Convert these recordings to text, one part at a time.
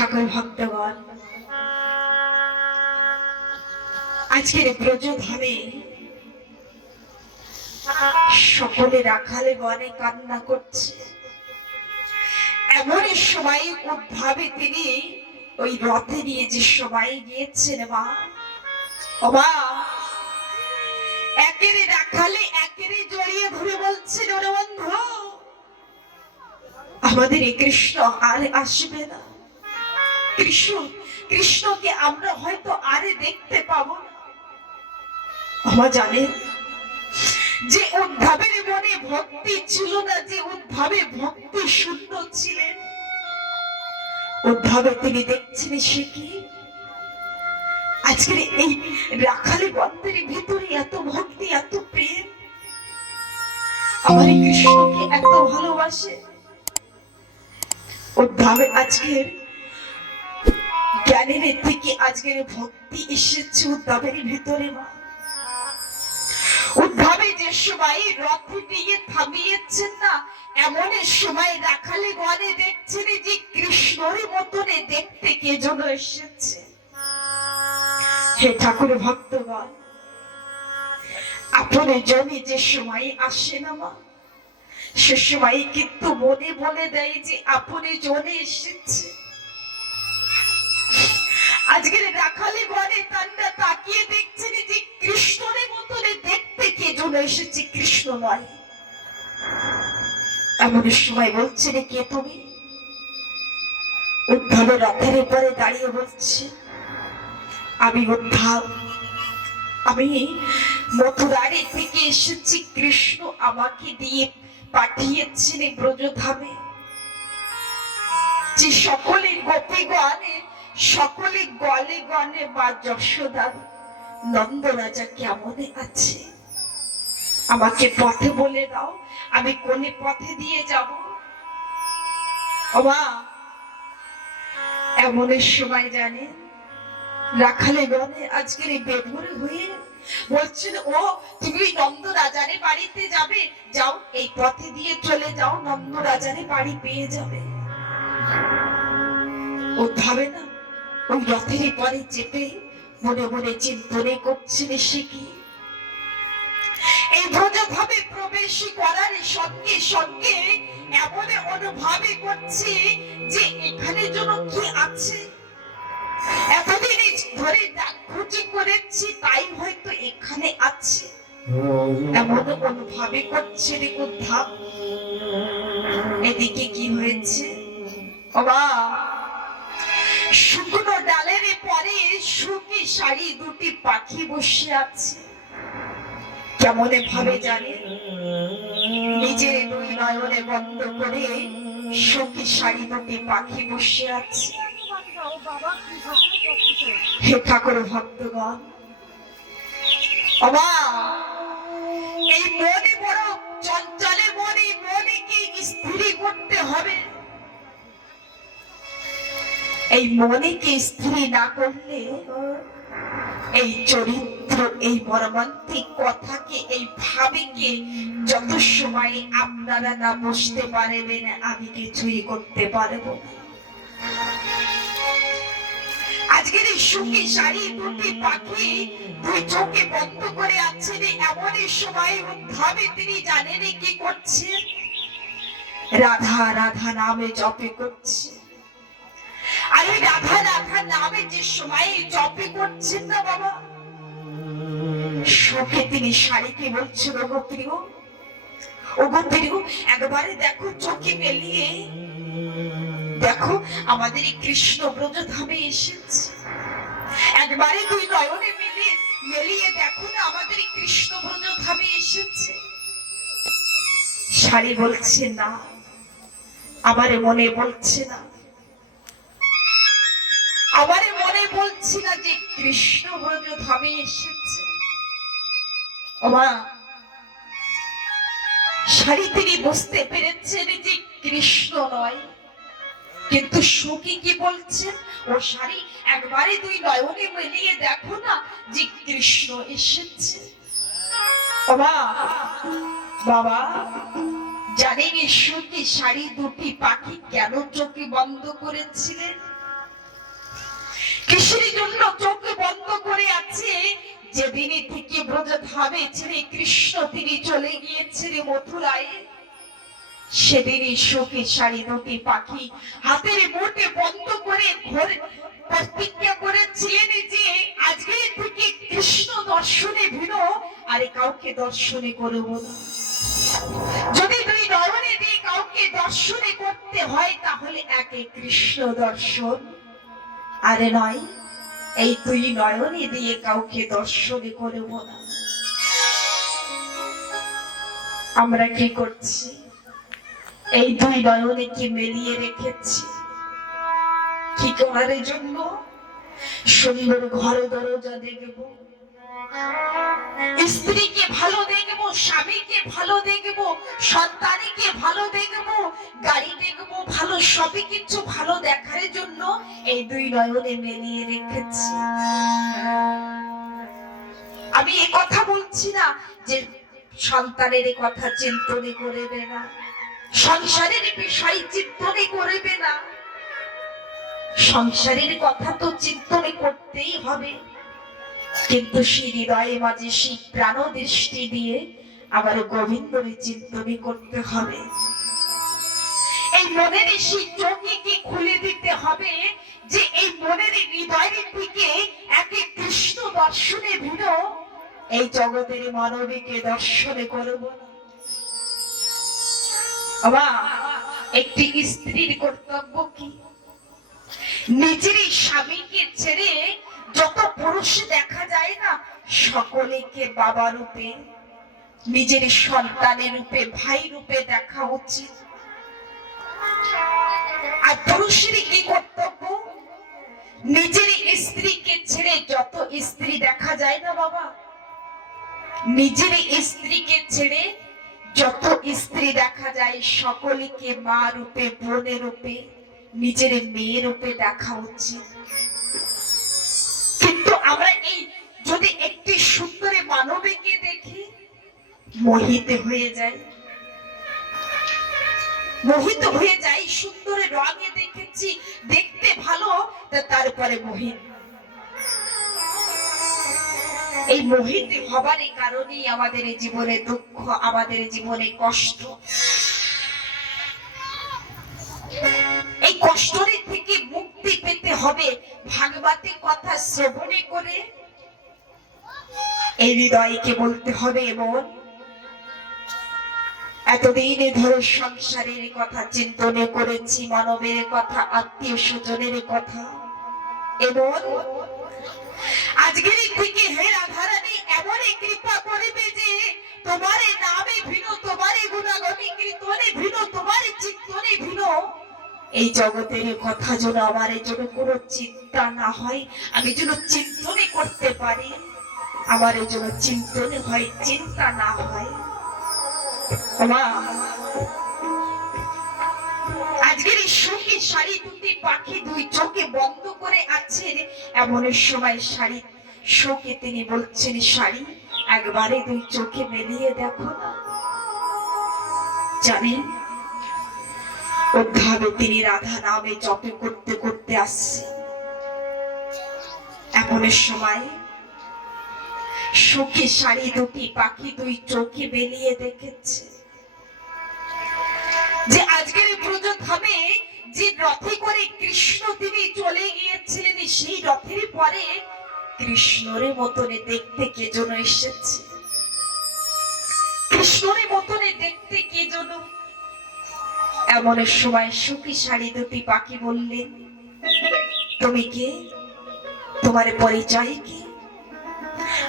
ঠাকুর ভক্তগণ। আজকের ব্রজধামে সকলে রাখালে গনে কান্না করছে। এমন সময় উদ্ভাবে তিনি ওই রথে নিয়ে যে সবাই গিয়েছেন মা। ও মা, একেরে রাখালে একেরে জড়িয়ে ধরে বলছেন ওরে বন্ধু আমাদের এই কৃষ্ণ আর আসবে না। কৃষ্ণ, কৃষ্ণকে আমরা হয়তো আরে দেখতে পাবো। আমার জানেন যে উদ্ভাবের মনে ভক্তি ছিল না, যে উদ্ভাবে ভক্তি শূন্য ছিলেন। উদ্ভাবে তিনি দেখছেন সে কি? আজকের এই রাখালি বন্ধের ভিতরে এত ভক্তি, এত প্রেম। আমার কৃষ্ণকে এত ভালোবাসে। উদ্ভাবে আজকের জ্ঞানের থেকে আজকের ভক্তি এসেছে? উদ্ভাবের ভিতরে মা। উদ্ভাবে যে সময় রথ দিয়ে থামিয়েছেন না, এমন সময় রাখালে গনে দেখছেন যে কৃষ্ণর মতনে দেখতে কে যেন এসেছে। হে ঠাকুর ভক্তগণ, আপনি জমি যে সময় আসে না মা। সে সময় কিন্তু মনে বলে দেয় যে আপনি জনে এসেছে। আজকের রাখালে ঘরে তান্ডা তাকিয়ে দেখছেন যে কৃষ্ণের মতনে দেখতে কে জন এসেছে কৃষ্ণ নয়। এমন সময় বলছে রে কে তুমি? উদ্ধব রথের পরে দাঁড়িয়ে বলছে, আমি উদ্ধাব আমি মথুরারে থেকে এসেছি, কৃষ্ণ আমাকে দিয়ে পাঠিয়েছেন ব্রজধামে। যে সকলে গোপীগণে সকলে গলে গনে বা যশোদার। নন্দ রাজা কেমনে আছে? আমাকে পথে বলে দাও, আমি কোনে পথে দিয়ে যাব? মা এমনের সময় জানেন রাখালে গনে আজকের এই বেভরে হয়ে বলছেন, ও, তুমি নন্দ রাজারে বাড়িতে যাবে? যাও, এই পথে দিয়ে চলে যাও, নন্দ রাজারে বাড়ি পেয়ে যাবে। ও ভাবে না ওই রথের পরে চেপে মনে মনে চিন্তনে করছেন সে কি। এই ব্রজভাবে প্রবেশ করার সঙ্গে সঙ্গে এমন অনুভবে করছে যে এখানে যেন কি আছে। এতদিন ধরে খুঁজি করেছি, তাই হয়তো এখানে আছে। এমন অনুভবে করছে রে উদ্ধাম এদিকে কি হয়েছে? বাবা শুকনো শুকি শাড়ি, দুটি পাখি বসে আছে। কেমনে ভাবে জানে? নিজের দুই নয়নে বন্ধ করে দুটি পাখি বসে আছে। হে ঠাকুর ভক্তগণ অবা এই মনে বড় চঞ্চলে মনে মনে কি স্থির করতে হবে? এই মনেকে স্থির না করলে, এই চরিত্র, এই মর্মান্তিক কথাকে, এই ভাবেকে যত সময় আপনারা না বুঝতে পারবেন, আমি কিছুই করতে পারব আজকের এই শাড়ি দুটি পাখি দুই চোখে বন্ধ করে আছেন এমন সময় তিনি জানেন কি করছেন রাধা রাধা নামে জপে করছে। আর রাধা রাধা নামে যে সময় জপে করছেন না বাবা সুখে তিনি শাড়িকে বলছেন? একবারে দেখো চোখে মেলিয়ে, দেখো আমাদের এই কৃষ্ণ ব্রজ ধামে এসেছে। একবারে তুই নয়নে মিলিয়ে, মেলিয়ে দেখো না আমাদের এই কৃষ্ণ ব্রজ ধামে এসেছে। শাড়ি বলছে না, আমার মনে বলছে না। আমার মনে বলছি না যে কৃষ্ণ ব্রজ ধামে এসেছে। ওমা, শাড়ি তিনি বুঝতে পেরেছেন যে কৃষ্ণ নয়। কিন্তু সুখী কি বলছেন ও শাড়ি একবারে দুই নয়নে মিলিয়ে দেখো না যে কৃষ্ণ এসেছে। বাবা, জানেন সুখী শাড়ি দুটি পাখি কেন চোখে বন্ধ করেছিলেন? কিসের জন্য চোখ বন্ধ করে আছে? যেদিনই থেকে ব্রজধামে ছেড়ে কৃষ্ণ তিনি চলে গিয়েছিলেন মথুরায় সেদিনই শোকে শাড়ি দুটি পাখি হাতের মোটে বন্ধ করে ঘরে প্রতিজ্ঞা করেছিলেন যে আজকে থেকে কৃষ্ণ দর্শনে ভিন্ন আরে কাউকে দর্শনে করব না। যদি দুই নয়নে দিয়ে কাউকে দর্শনে করতে হয়, তাহলে একে কৃষ্ণ দর্শন। আরে নয়, এই তুই নয়নে দিয়ে কাউকে দর্শনে করব না। আমরা কি করছি? এই দুই নয়নে কি মেলিয়ে রেখেছি? কি করার জন্য? সুন্দর ঘর দরজা দেখব। স্ত্রীকে ভালো দেখব, স্বামীকে ভালো দেখব, সন্তানকে ভালো দেখব, গাড়ি দেখব, ভালো সবই কিছু ভালো দেখার জন্য এই দুই নয়নে মেলিয়ে রেখেছি। আমি এ কথা বলছি না যে সন্তানের এ কথা চিন্তনে করবে না, সংসারের বিষয় চিন্তনে করবে না। সংসারের কথা তো চিন্তনে করতেই হবে। কিন্তু সেই হৃদয়ে মাঝে সেই প্রাণ দৃষ্টি দিয়ে আবার গোবিন্দরে চিন্তনে করতে হবে। এই মনের সেই চোখকে খুলে দিতে হবে যে এই মনের হৃদয়ের দিকে একে কৃষ্ণ দর্শনে ভিন্ন এই জগতের মানবীকে দর্শনে করব না একটি স্ত্রীর কর্তব্য কি? নিজের স্বামীকে ছেড়ে যত পুরুষ দেখা যায় না, সকলেকে বাবা রূপে, নিজের সন্তানের রূপে, ভাই রূপে দেখা উচিত। আর পুরুষের কি কর্তব্য? নিজের স্ত্রীকে ছেড়ে যত স্ত্রী দেখা যায় না বাবা, নিজের স্ত্রীকে ছেড়ে যত স্ত্রী দেখা যায়, সকলকে মা রূপে, বোনের রূপে, নিজের মেয়ে রূপে দেখা উচিত। আমরা এই যদি একটি সুন্দরী মানবীকে দেখি, মোহিত হয়ে যাই। মোহিত হয়ে যাই, সুন্দর রঙে দেখেছি, দেখতে ভালো তারপরে মোহিত। এই মোহিত হবার কারণেই আমাদের জীবনে দুঃখ, আমাদের জীবনে কষ্ট। এই কষ্টের থেকে মুক্তি পেতে হবে। ভাগবতের কথা শ্রবণে করে এই হৃদয়কে বলতে হবে এবং এতদিন ধরে সংসারের কথা, চিন্তনে করেছি মানবের কথা, আত্মীয় স্বজনের কথা এবং আজকের থেকে হে রাধারানী, এমনই কৃপা করিবে যে তোমার নামে ভিন্ন, তোমার গুণাগণী কীর্তনে ভিন্ন, তোমার চিন্তনে ভিন্ন এই জগতের কথা যেন আমার এই জন্য কোনো চিন্তা না হয়, আমি যেন চিন্তনে করতে পারি। আমার এই জন্য চিন্তনে হয়, চিন্তা না হয়। আজকের এই সুখী শাড়ি দুটি পাখি দুই চোখে বন্ধ করে আছেন, এমন সময় শাড়ি শোকে তিনি বলছেন, শাড়ি একবারে দুই চোখে মেলিয়ে দেখো না। জানেন উদ্ধাবে তিনি রাধা নামে জপে করতে করতে আসছে। এমন সময় সুখী শাড়ি দুটি, পাখি দুই চোখে বেরিয়ে দেখেছে। যে আজকের এই ব্রজধামে যে রথে করে কৃষ্ণ তিনি চলে গিয়েছিলেন, সেই রথের পরে কৃষ্ণরে মতনে দেখতে কে যেন এসেছে। কৃষ্ণরে মতনে দেখতে কে যেন এমন সময় সুখী শাড়ি দুটি পাখি বললেন তুমি কে? তোমার পরিচয় কি?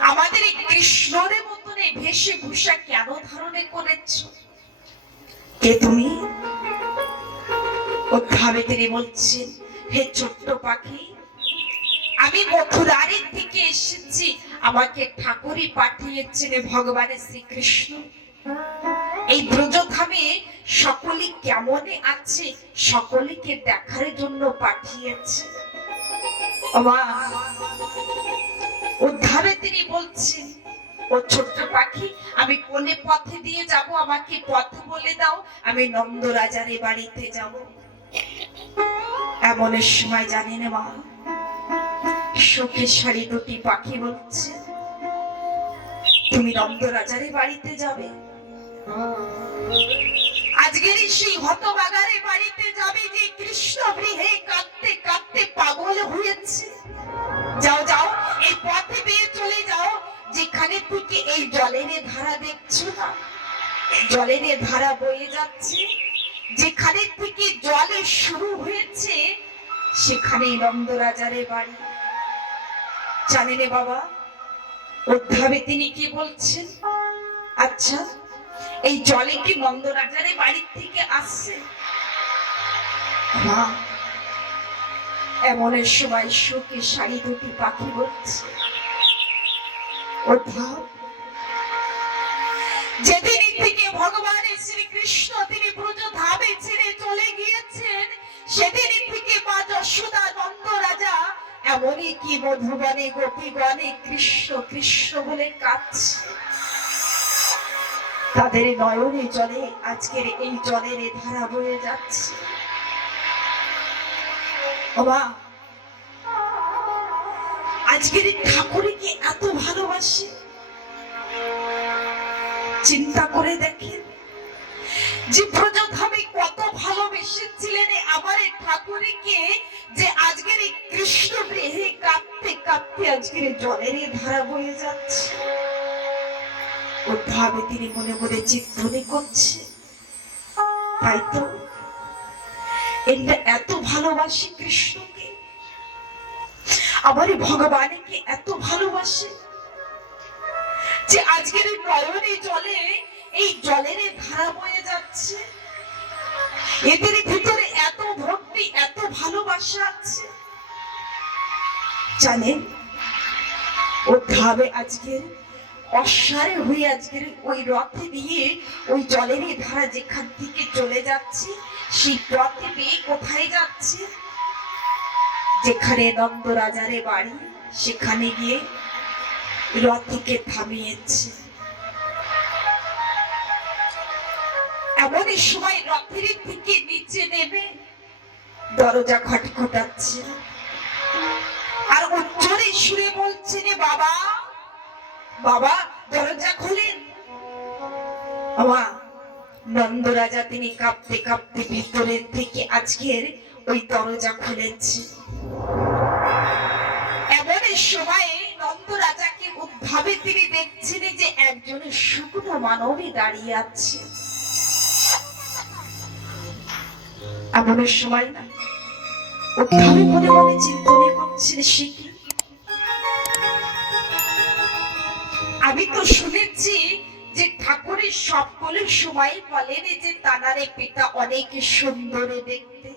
আমাদের এই কৃষ্ণরে মতনে ভেসে ভূষা কেন ধারণে করেছ? কে তুমি? উদ্ভাবে তিনি বলছেন, হে ছোট্ট পাখি, আমি মথুরারের থেকে এসেছি। আমাকে ঠাকুরই পাঠিয়েছেন ভগবানের শ্রীকৃষ্ণ। এই ব্রজধামে সকলে কেমনে আছে? সকলকে দেখার জন্য পাঠিয়েছে। উদ্ধারে তিনি বলছেন, ও ছোট্ট পাখি, আমি কোনে পথে দিয়ে যাব? আমাকে পথ বলে দাও, আমি নন্দ রাজারে বাড়িতে যাব। এমন সময় জানি না মা, শোকের শাড়ি দুটি পাখি বলছে, তুমি নন্দরাজারে বাড়িতে যাবে? আজকের সেই হতবাগারে বাড়িতে যাবে যে কৃষ্ণ গৃহে কাঁদতে কাঁদতে পাগল হয়েছে। যাও যাও, এই পথে বেয়ে চলে যাও, যেখানে থেকে এই জলের ধারা দেখছ না? জলের ধারা বয়ে যাচ্ছে। যেখানে থেকে জলে শুরু হয়েছে, সেখানে নন্দরাজারে বাড়ি। জানেন বাবা, অধ্যাবে তিনি কি বলছেন? আচ্ছা এই জলে কি নন্দরাজারে বাড়ির থেকে আসছে? মা এমনের সময় শোকে শাড়ি দুটি পাখি বলছে অধ্যাব যেদিন থেকে ভগবান শ্রীকৃষ্ণ, তিনি ব্রজ ধামে ছেড়ে চলে গিয়েছেন, সেদিন থেকে মা যশোদা নন্দ রাজা এমনই কি মধুবনে গোপীগণে কৃষ্ণ কৃষ্ণ বলে কাঁদছে। তাদের নয়নে জলে আজকের এই জলের ধারা বয়ে যাচ্ছে। আজকের ঠাকুরকে এত ভালোবাসে। চিন্তা করে দেখেন যে প্রজধামে কত ভালোবেসেছিলেন আমার ঠাকুরকে যে আজকের এই কৃষ্ণ গৃহে কাঁদতে কাঁদতে আজকের জলের ধারা বয়ে যাচ্ছে। উদ্ভাবে তিনি মনে মনে চিন্তনে করছে। তাই তো এত ভালোবাসে কৃষ্ণকে। আমার ভগবানকে এত ভালোবাসে যে আজকের এই নয়নে জলে, এই জলের ধারা বয়ে যাচ্ছে। এদের ভিতরে এত ভক্তি, এত ভালোবাসা আছে। জানেন ও ধাবে আজকের অশ্বারে হয়ে আজকের ওই রথে দিয়ে ওই জলের ধারা যেখান থেকে চলে যাচ্ছে, সেই রথে দিয়ে কোথায় যাচ্ছে? যেখানে নন্দরাজারে বাড়ি, সেখানে গিয়ে রথকে থামিয়েছে। এমনই সময় রথের থেকে নিচে নেমে দরজা খটখটাচ্ছে। আর উচ্চরে সুরে বলছে রে বাবা বাবা, দরজা খুলেন। বাবা, নন্দরাজা তিনি কাঁপতে কাঁপতে ভিতরের থেকে আজকের ওই দরজা খুলেছে এমন সময়ে নন্দরাজাকে উদ্ভাবে তিনি দেখছেন যে একজন শুকনো মানবী দাঁড়িয়ে আছে। এমন সময় না, উদ্ভাবে মনে মনে চিন্তনে করছেন সে কি? সকলের সময় বলেন যে তানারে পিতা অনেক সুন্দরে দেখতে।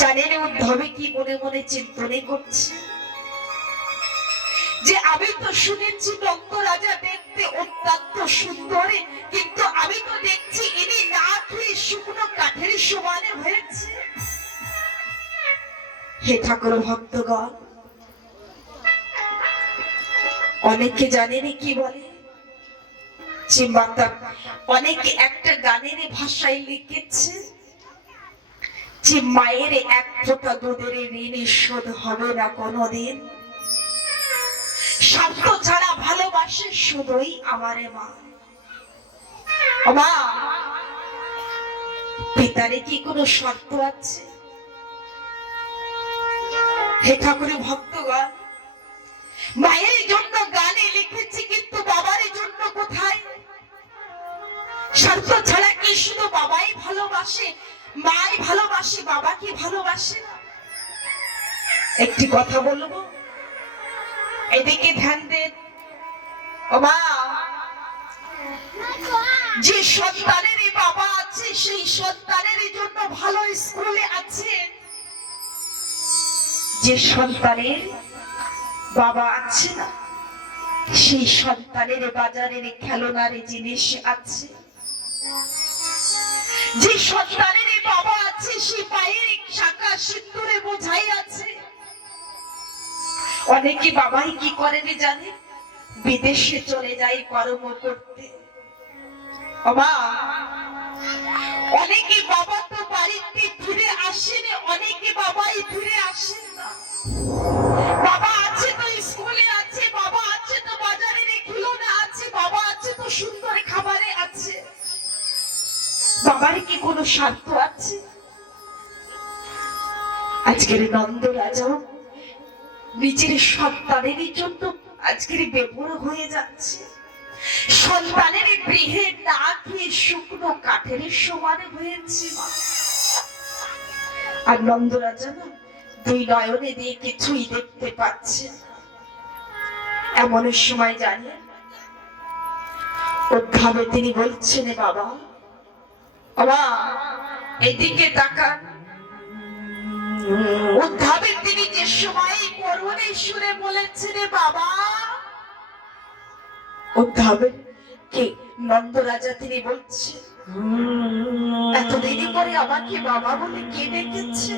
জানেন উদ্ধবে কি মনে মনে চিন্তনে করছে যে আমি তো শুনেছি দন্ত রাজা দেখতে অত্যন্ত সুন্দরে, কিন্তু আমি তো দেখছি ইনি না খেয়ে শুকনো কাঠের সমানে হয়েছে। হে ঠাকুর ভক্তগণ অনেকে জানেনি কি বলে? মাতা অনেকে একটা গানের ভাষায় লিখেছে যে মায়ের এক ফোঁটা দুধের ঋণ শোধ হবে না কোনোদিন। স্বার্থ ছাড়া ভালোবাসে শুধুই আমারে মা। মা, পিতারে কি কোনো শর্ত আছে? হে ঠাকুরের ভক্তগণ, মায়ের জন্য কিন্তু বাবার জন্য কোথায়? স্বার্থ ছাড়া কি শুধু বাবাই ভালোবাসে, মাই ভালোবাসে, বাবা ভালোবাসে? একটি কথা বলব? এদিকে ধ্যান দেন ও মা, যে সন্তানের বাবা আছে, সেই সন্তানের জন্য ভালো স্কুলে আছে। যে সন্তানের বাবা আছে না সেই সন্তানের বাজারের খেলনার জিনিস আছে। যে সন্তানের বাবা আছে, সে পায়ের শাখা সিন্দুরে বোঝাই আছে। অনেকে বাবাই কি করেন জানে বিদেশে চলে যায় কর্ম করতে। বাবা, অনেকে বাবা তো বাড়িতে ফিরে আসেন, অনেকে বাবাই ফিরে আসেন না। বাবা সুন্দর খাবারে আছে। বাবার কি কোনো স্বার্থ আছে? আজকের নন্দ রাজাও নিজের সন্তানেরই জন্য আজকের বেপর হয়ে যাচ্ছে। সন্তানের গৃহে না খেয়ে শুকনো কাঠের সমানে হয়েছে আর নন্দ রাজা না দুই নয়নে দিয়ে কিছুই দেখতে পাচ্ছে। এমন সময় জানে উদ্ভাবে তিনি বলছেন বাবা বাবা, এদিকে তাকান। উদ্ধাবে তিনি যে সময় করুণে সুরে বলেছেন বাবা উদ্ধাবে কে? নন্দ রাজা তিনি বলছেন, এতদিন পরে আমাকে বাবা বলে কে ডেকেছে?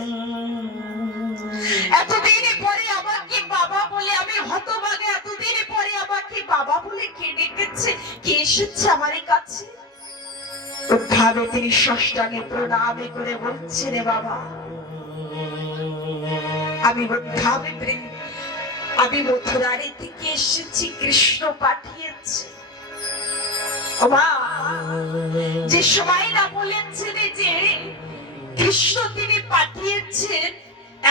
এতদিন পরে আমাকে বাবা বলে আমি হতভাগে আমাকে বাবা বলে কে ডেকেছে? কে এসেছে আমার কাছে? উদ্ধাবে তিনি ষষ্ঠাঙ্গে প্রণামে করে বলছে, রে বাবা, আমি উদ্ধাবে প্রেম, আমি মথুরারি থেকে এসেছি, কৃষ্ণ পাঠিয়েছে। যে সময় না বলেছেন যে, কৃষ্ণ তিনি পাঠিয়েছেন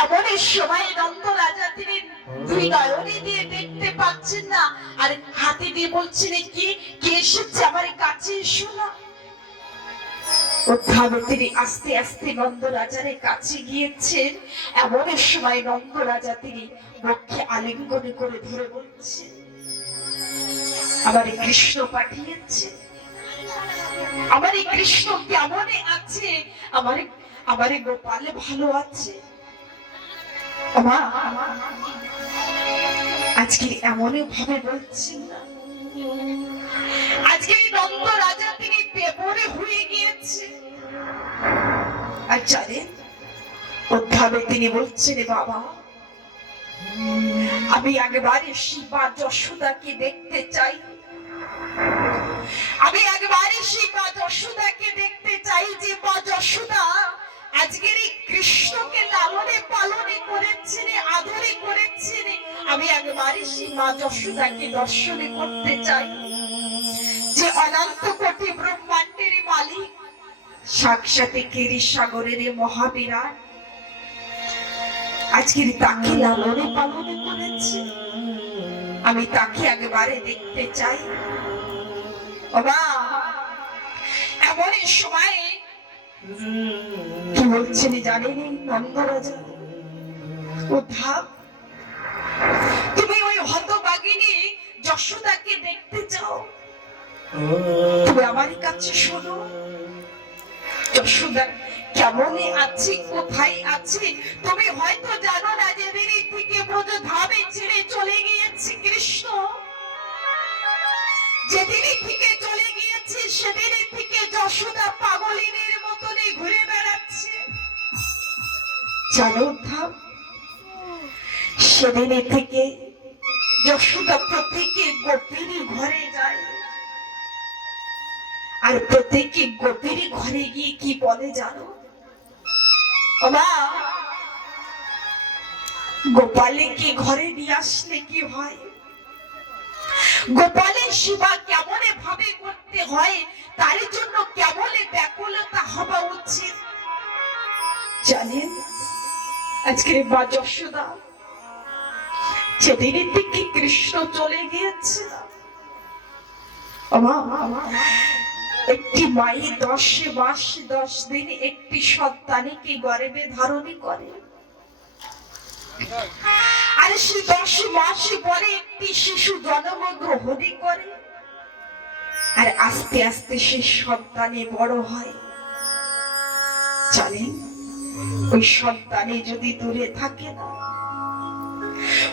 এমন সময় নন্দ রাজা তিনি দুই দিয়ে দেখতে পাচ্ছেন না। আর হাতে দিয়ে বলছেন কি? কে এসেছে আমার কাছে? এসো না তিনি আস্তে আস্তে নন্দ রাজার কাছে গিয়েছেন। এমন সময় নন্দ রাজা তিনি আলিঙ্গনে করে ধরে বলছেন, আমার কৃষ্ণ পাঠিয়েছে। আমার কৃষ্ণ কেমনে আছে? আমার আমার গোপালে ভালো আছে। আজকে এমন ভাবে বলছেন না। আজকে নন্দ রাজা তিনি পেপরে হয়ে গিয়েছে। আর জানেন উদ্ধাবে তিনি বলছেন বাবা, আমি একবারে শিবা যশোদাকে দেখতে চাই। আমি একবারে শিবা যশোদাকে দেখতে চাই যে, মা যশোদা আজকের এই কৃষ্ণকে লালনে পালনে করেছেন, আদরে করেছেন, আমি একবারে সেই মা যশোদাকে দর্শনে করতে চাই। যে অনন্ত কোটি ব্রহ্মাণ্ডের মালিক, সাক্ষাতে কেরি সাগরের মহাবিরাট, আজকের তাকে লালনে পালনে করেছে আমি তাকে একবারে দেখতে চাই। বাবা এমন সময়ে তুমি ওই হতবাগিনী যশোদাকে দেখতে চাও। তুমি আমার কাছে শোনো। যশোদা কোথায় আছে, তুমি হয়তো জানো না যে দিদি থেকে ধামে ছেড়ে চলে গিয়েছে কৃষ্ণ। যেদিনই থেকে চলে গিয়েছে সেদিনই জানো ধাম সেদিনে থেকে যশোদা প্রত্যেকে গোপীর ঘরে যায়। আর প্রত্যেকে গোপীর ঘরে গিয়ে কি বলে জানো? মা গোপালীকে ঘরে নিয়ে আসলে কি হয়? গোপালের সেবা কেমন ভাবে করতে হয়? তার জন্য কেমন ব্যাকুলতা হওয়া উচিত? জানেন আজকের মা যশোদা সেদিনের থেকে কৃষ্ণ চলে গিয়েছে একটি মায়ের দশ মাস দশ দিন একটি সন্তানকে গর্ভে ধারণী করে। আর সে দশ মাস পরে একটি শিশু জন্ম গ্রহণ করে। আর আস্তে আস্তে সে সন্তানে বড় হয়। জানেন ওই সন্তানে যদি দূরে থাকে না,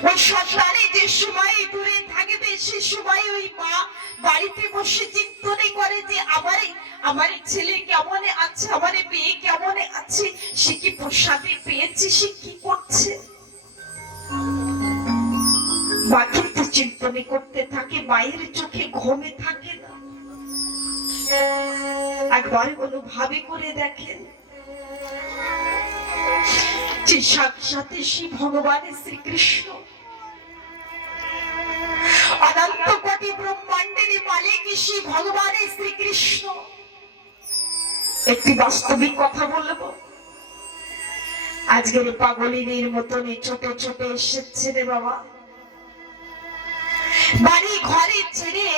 ওই সন্তানে যে সময় দূরে থাকবে, সে সময় ওই মা বাড়িতে বসে চিন্তনে করে যে আমার আমার ছেলে কেমন আছে, আমার মেয়ে কেমন আছে, সে কি প্রসাদে পেয়েছে, সে কি করছে? মা কিন্তু চিন্তনে করতে থাকে, মায়ের চোখে ঘুমে থাকে না। একবার অনুভাবে করে দেখেন। যে সাক্ষাতে শ্রী ভগবানের শ্রীকৃষ্ণ অনন্ত কোটি ব্রহ্মাণ্ডের মালিক শ্রী ভগবানের শ্রীকৃষ্ণ। একটি বাস্তবিক কথা বলব? আজকের পাগলিনীর মতন ছোট ছোট এসেছে রে বাবা। বাড়ি ঘরে ছেড়ে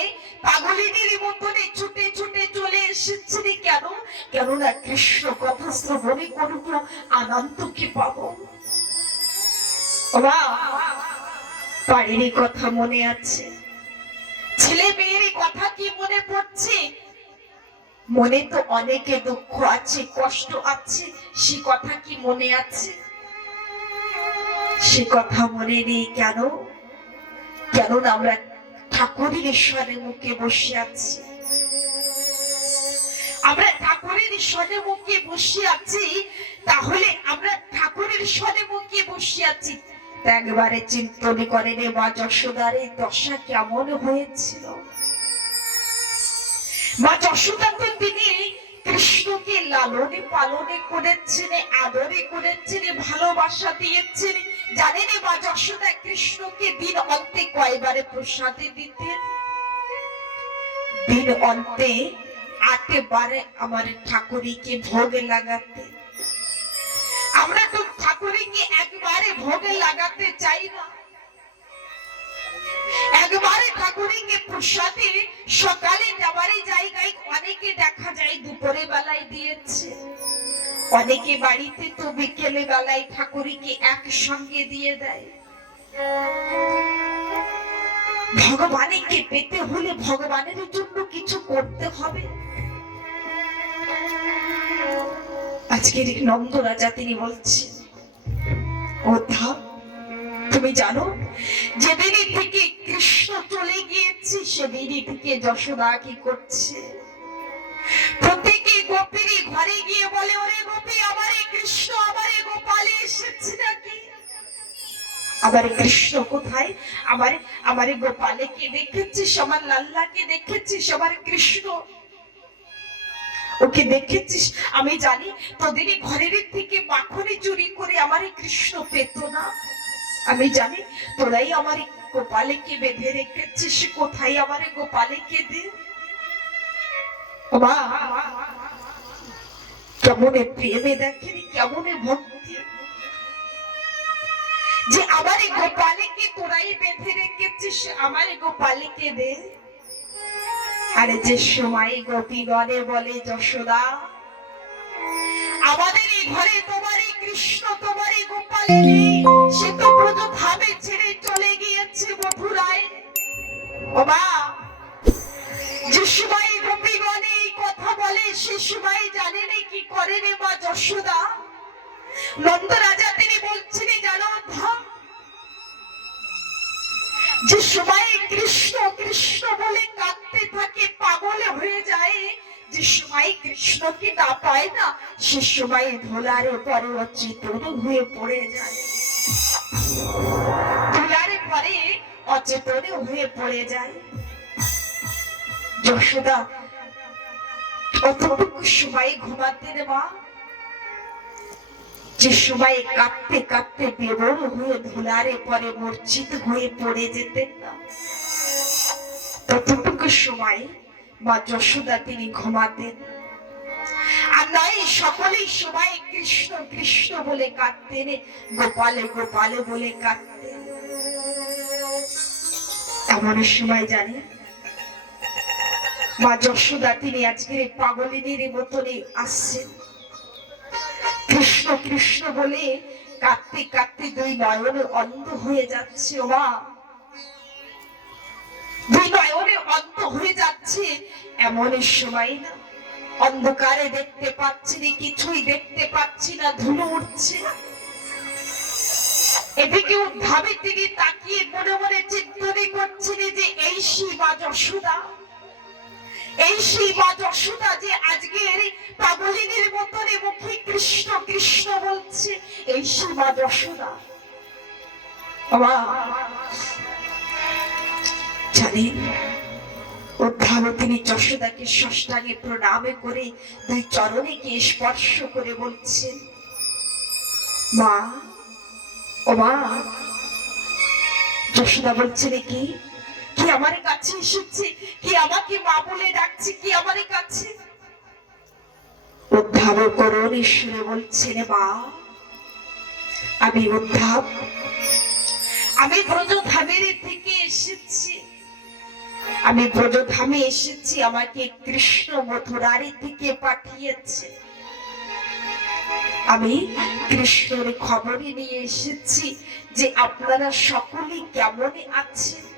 পাগলিনীর মতনে ছুটে ছুটে চলে এসেছে কেন? কেননা কৃষ্ণ কথা শ্রবণে করব আনন্দকে পাবো? বাবা বাড়ির কথা মনে আছে। ছেলে মেয়ের কথা কি মনে পড়ছে? মনে তো অনেকে দুঃখ আছে, কষ্ট আছে, সে কথা কি মনে আছে? সে কথা মনে নেই কেন? কেননা আমরা ঠাকুরের ঈশ্বরের মুখে বসে আছি আমরা ঠাকুরের ঈশ্বরের মুখে বসে আছি তাহলে আমরা ঠাকুরের ঈশ্বরের মুখে বসে আছি একবারে চিন্তন করে রে মা যশোদারে দশা কেমন হয়েছিল? মা যশোদা তো তিনি কৃষ্ণকে লালনে পালনে করেছেন, আদরে করেছেন, ভালোবাসা দিয়েছেন জানেন মা যশোদা কৃষ্ণকে দিন অন্তে কয়বারে প্রসাদে দিতেন দিন অন্তে আটে বারে আমার ঠাকুরিকে ভোগ লাগাতে। আমরা তো ঠাকুরিকে একবারে ভোগে লাগাতে চাই না। একবারে ঠাকুরকে প্রসাদে সকালে যাওয়ার জায়গায় অনেকে দেখা যায় দুপুরে বেলায় দিয়েছে। অনেকে বাড়িতে তো বিকেলে বেলায় ঠাকুরকে একসঙ্গে দিয়ে দেয়। ভগবানকে পেতে হলে ভগবানের জন্য কিছু করতে হবে। আজকের নন্দ রাজা তিনি বলছেন ধাম তুমি জানো যেদিনই থেকে কৃষ্ণ চলে গিয়েছে সেদিনই থেকে যশোদা কি করছে? ঘরে গিয়ে বলে, ওরে গোপী কৃষ্ণ গোপালে এসেছে নাকি? কৃষ্ণ কোথায়? আমার গোপালেকে দেখেছিস আমার লাল্লাকে দেখেছিস আমার কৃষ্ণ। ওকে দেখেছিস? আমি জানি তোদেরই ঘরের থেকে মাখনে চুরি করে আমার কৃষ্ণ পেত না। আমি জানি তোরাই আমার গোপালেকে বেঁধে রেখেছিস? কোথায় আমার গোপালেকে দে? যে আমার গোপালেকে তোরাই বেঁধে রেখেছিস আমার গোপালেকে দে। আরে যে সময় গোপীগণে বলে, যশোদা, আমাদের এই ঘরে তোমার এই কৃষ্ণ, তোমার এই গোপাল সে তো ভাবে ছেড়ে চলে গিয়েছে মথুরায়। মা যে সময় বলে সে সময় জানেন কি করে রে মা যশোদা? নন্দ রাজা তিনি বলছেন জানো, ধাম। যে সময় কৃষ্ণ কৃষ্ণ বলে কাঁদতে থাকে, পাগল হয়ে যায়, যে সময় কৃষ্ণকে না পায় না, সে সময় ধোলারে পরে অচেতন হয়ে পড়ে যায়। ধোলারে পরে অচেতন হয়ে পড়ে যায়। যশোদা অতটুকু সময় ঘুমাতে মা যে সময় কাঁদতে কাঁদতে বেবর হয়ে ধুলারে পরে হয়ে পড়ে যেতেন না। ততটুকু সময় যশোদা তিনি ঘুমাতেন। আর নয় সকলেই সবাই কৃষ্ণ কৃষ্ণ বলে কাঁদতেন, গোপালে গোপালে বলে কাঁদতেন। এমন সময় জানি মা যশোদা, তিনি আজকের পাগলিনীর মতনই আসছেন। কৃষ্ণ কৃষ্ণ বলে কাঁদতে কাঁদতে দুই নয়ন অন্ধ হয়ে যাচ্ছে মা। দুই নয়নে অন্ধ হয়ে যাচ্ছে এমন সময় না। অন্ধকারে দেখতে পাচ্ছি না, কিছুই দেখতে পাচ্ছি না, ধুলো উঠছে না। এদিকে উদ্ধাবে তিনি তাকিয়ে মনে মনে চিন্তনে করছেন যে এই শিবা যশোদা। এই সেই মা যে আজকের পাগলিনীর মতনে মুখে কৃষ্ণ কৃষ্ণ বলছে, এই সেই মা যশোদা জানেন তিনি যশোদাকে ষষ্ঠাঙ্গে প্রণামে করে দুই চরণে গিয়ে স্পর্শ করে বলছেন, মা, ও মা, যশোদা বলছে নাকি কাছে কি আমাকে মা বলে কি কাছে? করুন ঈশ্বরে বলছেন মা। আমি উদ্ধাব আমি ব্রজধামের থেকে এসেছি। আমি ব্রজধামে এসেছি, আমাকে কৃষ্ণ মথুরারি থেকে পাঠিয়েছে। আমি কৃষ্ণের খবরে নিয়ে এসেছি যে আপনারা সকলে কেমন আছেন?